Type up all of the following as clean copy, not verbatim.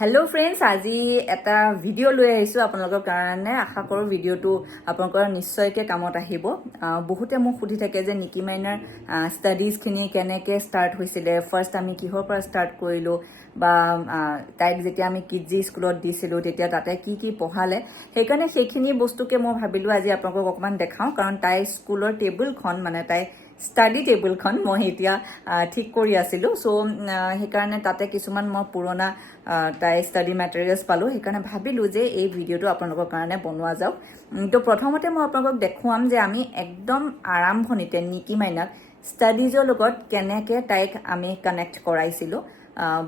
hello friends আজি এটা video লৈ আহিছো আপোনালোকৰ কাৰণে আশা কৰো ভিডিওটো আপোনালোকৰ নিশ্চয়কৈ কামত আহিব বহুতে মোক সুধি থাকে যে নিকি মাইনাৰ ষ্টাডিজ খিনি কেনেকৈ ষ্টাৰ্ট হৈছিলে ফাৰ্স্ট আমি কিহৰ পৰা ষ্টাৰ্ট কৰিলো বা তাইক যেতিয়া আমি কিডজি স্কুলত দিছিলো তেতিয়া তাতে কি কি পঢ়ালে সেইকাৰণে সেইখিনি বস্তুকে মই ভাবিলো আজি আপোনালোকক অকমান দেখাও কাৰণ তাই স্কুলৰ টেবুলখন মানে তাই স্টাডি টেবুলখন মই এতিয়া ঠিক কৰি আছিলো সো সেইকাৰণে তাতে কিছুমান মই পুৰণা তাই স্টাডি মেটেৰিয়েলছ পালো সেইকাৰণে ভাবিলো যে এই ভিডিওটো আপোনালোকৰ কাৰণে বনোৱা যাওক তো প্ৰথমতে মই আপোনালোকক দেখুৱাম যে আমি একদম আৰম্ভণিতে নিকি মাইনাক ষ্টাডিজৰ লগত কেনেকৈ তাইক আমি কানেক্ট কৰাইছিলো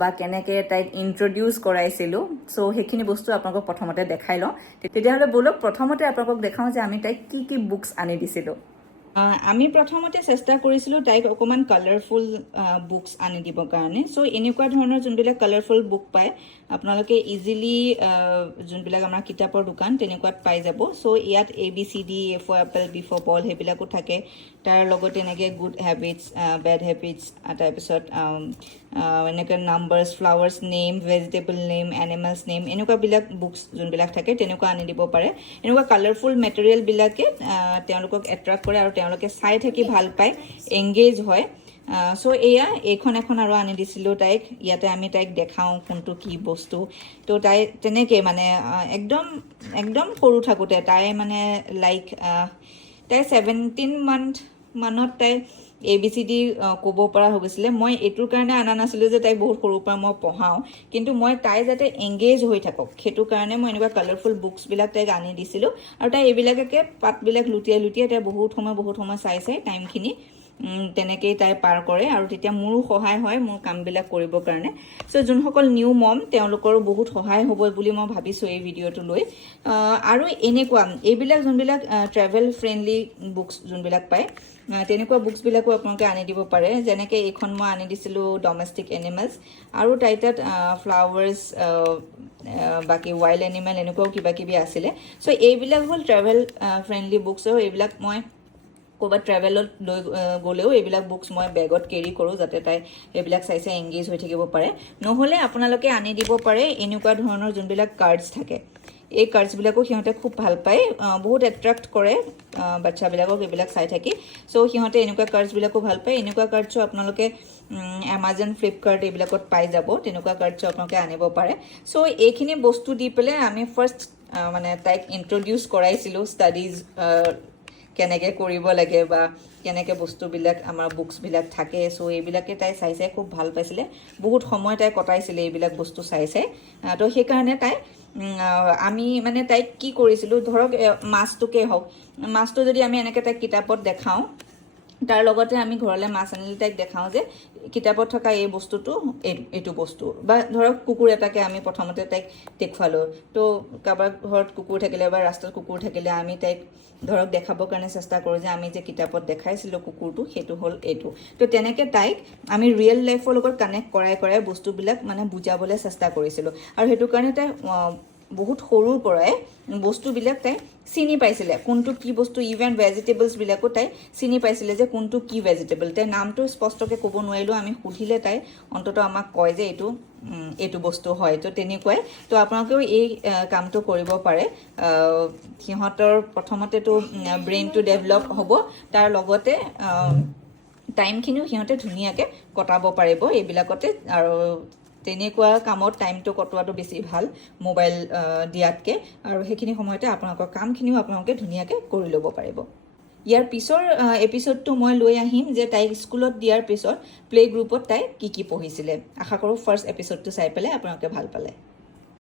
বা কেনেকৈ তাইক ইন্ট্ৰডিউচ কৰাইছিলো সো সেইখিনি বস্তু আপোনালোকক প্ৰথমতে দেখাই লওঁ তেতিয়াহ'লে বলক প্ৰথমতে আপোনালোকক দেখাওঁ যে আমি তাইক কি কি বুকছ আনি দিছিলো আমি প্ৰথমতে চেষ্টা কৰিছিলো তাইক অকমান কালাৰফুল বুকছ আনি দিবৰ কাৰণে সো এনেকুৱা ধৰণৰ যোনবিলাক কালাৰফুল বুক পায় আপোনালোকে ইজিলি যোনবিলাক আমাৰ কিতাপৰ দোকান তেনেকুৱাত পাই যাব সো ইয়াত ABCD A for apple B for ball সেইবিলাকো থাকে তাৰ লগত এনেকৈ গুড হেবিটছ বেড হেবিটছ তাৰপিছত এনেকৈ numbers flowers name vegetable name animals name এনেকুৱাবিলাক বুকছ যোনবিলাক থাকে তেনেকুৱা আনি দিব পাৰে এনেকুৱা কালাৰফুল মেটেৰিয়েলবিলাকে তেওঁলোকক এট্ৰাক্ট কৰে আৰু তেওঁলোকে চাই থাকি ভাল পায় এংগেজ হয় সো এয়া এইখন এখন আৰু আনি দিছিলোঁ তাইক ইয়াতে আমি তাইক দেখাওঁ কোনটো কি বস্তু তো তাই তেনেকৈ মানে একদম একদম সৰু থাকোঁতে তাই মানে লাইক তাই 17 মানত তাই ABCD ক'ব পৰা হৈ গৈছিলে মই এইটোৰ কাৰণে আনা নাছিলোঁ যে তাইক বহুত সৰুৰ পৰা মই পঢ়াওঁ কিন্তু মই তাই যাতে এংগেজ হৈ থাকক সেইটো কাৰণে মই এনেকুৱা কালাৰফুল বুকছবিলাক তাইক আনি দিছিলোঁ আৰু তাই এইবিলাককে পাতবিলাক লুটিয়াই তাই বহুত সময় চাই টাইমখিনি তেনেকেই তাই পাৰ কৰে আৰু তেতিয়া মোৰো সহায় হয় মোৰ কামবিলাক কৰিবৰ কাৰণে সো যোনসকল নিউ মম তেওঁলোকৰো বহুত সহায় হ'ব বুলি মই ভাবিছোঁ এই ভিডিঅ'টো লৈ আৰু এনেকুৱা এইবিলাক যোনবিলাক ট্ৰেভেল ফ্ৰেণ্ডলি বুকছ যোনবিলাক পায় তেনেকুৱা বুকছবিলাকো আপোনালোকে আনি দিব পাৰে যেনেকৈ এইখন মই আনি দিছিলোঁ ডমেষ্টিক এনিমেলছ আৰু তাই তাত ফ্লাৱাৰ্ছ বাকী ৱাইল্ড এনিমেল এনেকুৱাও কিবা কিবি আছিলে সো এইবিলাক হ'ল ট্ৰেভেল ফ্ৰেণ্ডলি বুকছ এইবিলাক মই ক'ৰবাত ট্ৰেভেলত লৈ গ'লেও এইবিলাক বুকছ মই বেগত কেৰি কৰোঁ যাতে তাই এইবিলাক চাই এংগেজ হৈ থাকিব পাৰে নহ'লে আপোনালোকে আনি দিব পাৰে এনেকুৱা ধৰণৰ যোনবিলাক কাৰ্ডছ থাকে এই কাৰ্ডছবিলাকো সিহঁতে খুব ভাল পায় বহুত এট্ৰাক্ট কৰে বাচ্চাবিলাকক এইবিলাক চাই থাকি সো সিহঁতে এনেকুৱা কাৰ্ডছবিলাকো ভাল পায় এনেকুৱা কাৰ্ডছো আপোনালোকে Amazon ফ্লিপকাৰ্ট এইবিলাকত পাই যাব তেনেকুৱা কাৰ্ডছো আপোনালোকে আনিব পাৰে সো এইখিনি বস্তু দি পেলাই আমি ফাৰ্ষ্ট মানে তাইক ইন্ট্ৰডিউচ কৰাইছিলোঁ ষ্টাডিজ কেনেকৈ কৰিব লাগে বা কেনেকৈ বস্তুবিলাক আমাৰ বুকছবিলাক থাকে সো এইবিলাকে তাই চাই খুব ভাল পাইছিলে বহুত সময় তাই কটাইছিলে এইবিলাক বস্তু চাই তো সেইকাৰণে তাই আমি মানে তাইক কি কৰিছিলোঁ ধৰক মাছটোকে হওক মাছটো যদি আমি এনেকৈ তাইক কিতাপত দেখাওঁ তাৰ লগতে আমি ঘৰলৈ মাছ আনিলে তাইক দেখাওঁ যে কিতাপত থকা এই বস্তুটো এইটো বস্তু বা ধৰক কুকুৰ এটাকে আমি প্ৰথমতে তাইক দেখুৱালোঁ তো কাৰোবাৰ ঘৰত কুকুৰ থাকিলে বা ৰাস্তাত কুকুৰ থাকিলে আমি তাইক ধৰক দেখাবৰ কাৰণে চেষ্টা কৰোঁ যে আমি যে কিতাপত দেখাইছিলোঁ কুকুৰটো সেইটো হ'ল এইটো তো তেনেকৈ তাইক আমি ৰিয়েল লাইফৰ লগত কানেক্ট কৰাই বস্তুবিলাক মানে বুজাবলৈ চেষ্টা কৰিছিলোঁ আৰু সেইটো কাৰণে তাই বহুত সৰুৰ পৰাই বস্তুবিলাক তাই চিনি পাইছিলে কোনটো কি বস্তু ইভেন ভেজিটেবলছবিলাকো তাই চিনি পাইছিলে যে কোনটো কি ভেজিটেবল তাই নামটো স্পষ্টকৈ ক'ব নোৱাৰিলেও আমি সুধিলে তাই অন্ততঃ আমাক কয় যে এইটো বস্তু হয় তো তেনেকুৱাই তো আপোনালোকেও এই কামটো কৰিব পাৰে সিহঁতৰ প্ৰথমতেতো ব্ৰেইনটো ডেভেলপ হ'ব তাৰ লগতে টাইমখিনিও সিহঁতে ধুনীয়াকৈ কটাব পাৰিব এইবিলাকতে আৰু তেনেকুৱা কামত টাইমটো কটোৱাটো বেছি ভাল মোবাইল দিয়াতকৈ আৰু সেইখিনি সময়তে আপোনালোকৰ কামখিনিও আপোনালোকে ধুনীয়াকৈ কৰি ল'ব পাৰিব ইয়াৰ পিছৰ এপিছ'ডটো মই লৈ আহিম যে তাইক স্কুলত দিয়াৰ পিছত প্লে গ্ৰুপত তাই কি পঢ়িছিলে আশা কৰোঁ ফাৰ্ষ্ট এপিছ'ডটো চাই পেলাই আপোনালোকে ভাল পালে